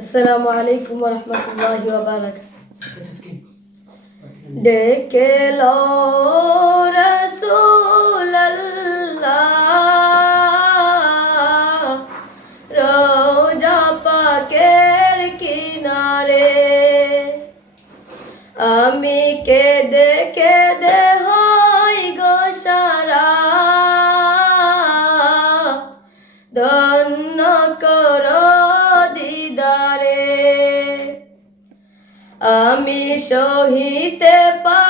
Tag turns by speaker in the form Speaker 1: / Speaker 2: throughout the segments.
Speaker 1: আসসালামু আলাইকুম রহমতুল্লাহি ডেকে লো রসুল্লাহ রোজা পাকের কিনারে আমি কেঁদে কেঁদে হই গো সারা সহিতে পারি।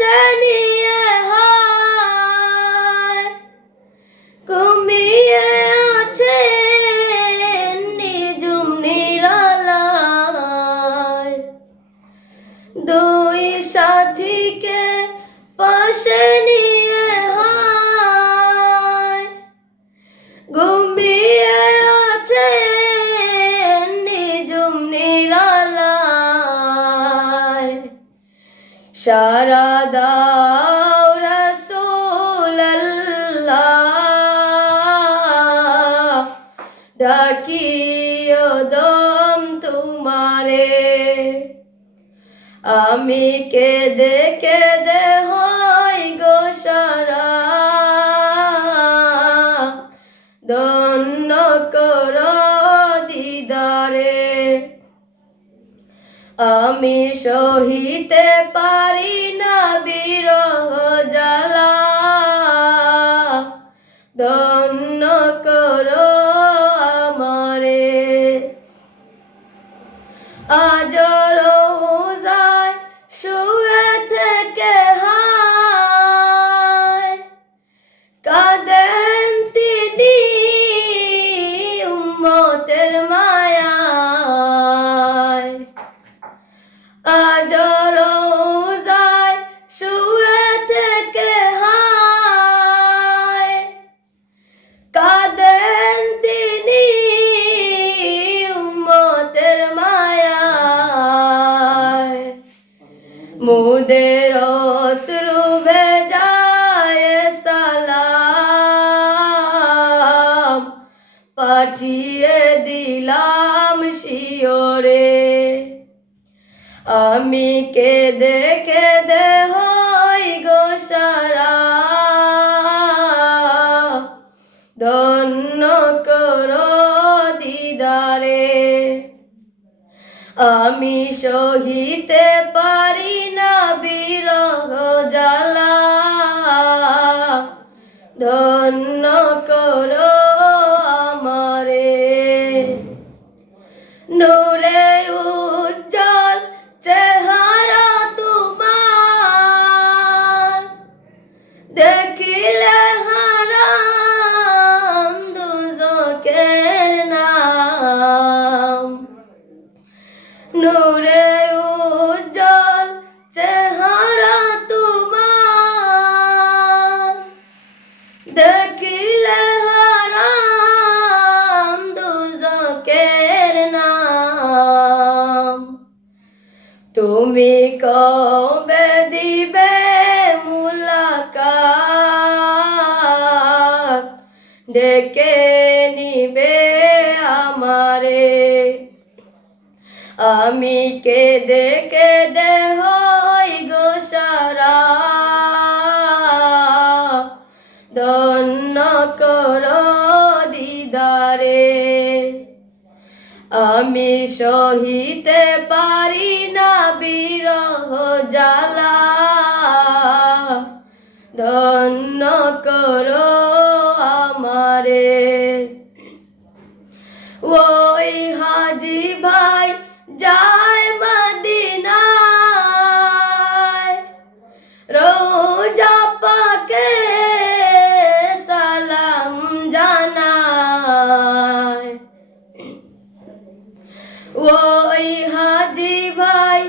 Speaker 1: পাশে নিয়ে হায়। ঘুমিয়ে আছে নিজুম নিরালায়। দুই সাথীকে পাশে নিয়ে সারা দাও রসুল্লাহ ডাকিও দম তোমারে। আমি কেঁদে কেঁদে হয় গো সারা আমি সহিতে পারি না বিরহ জ্বালা পাঠিয়ে দিলাম শিওরে। আমি কেঁদে কেঁদে হই গো সারা। ধন্য করো দিদারে। আমি সহিতে পারি না বিরহ নূরে উজ্জ্বল চেহারা তোমার। দেখিলে হারাম দুজকের নাম। তুমি কবে দিবে মুলাকাত? ডেকে নিবে আমি কে দেখে দেহ গো সারা। ধন্য কর দিদারে। আমি সহিতে পারি না বিরহ জ্বালা। ধন্য করো রোজা পাকে সালাম জানায় ওই হাজি ভাই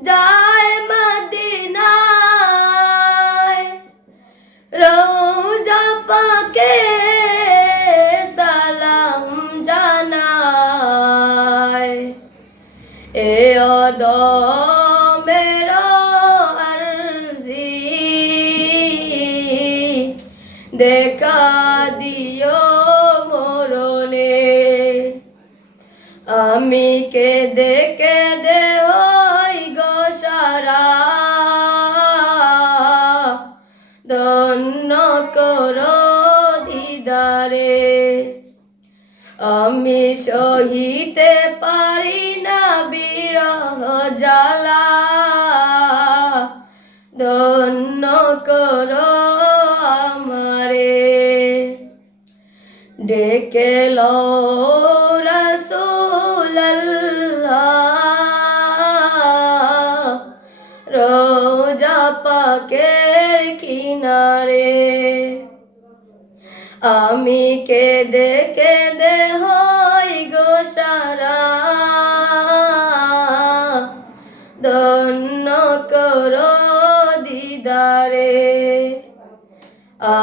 Speaker 1: যায় মদিনায় রোজা পাকে আমি সহিতে পারি না বিরহ জ্বালা। ধন্য করো আমারে। ডেকে লো পাকের কিনারে। আমি কে দেখে দে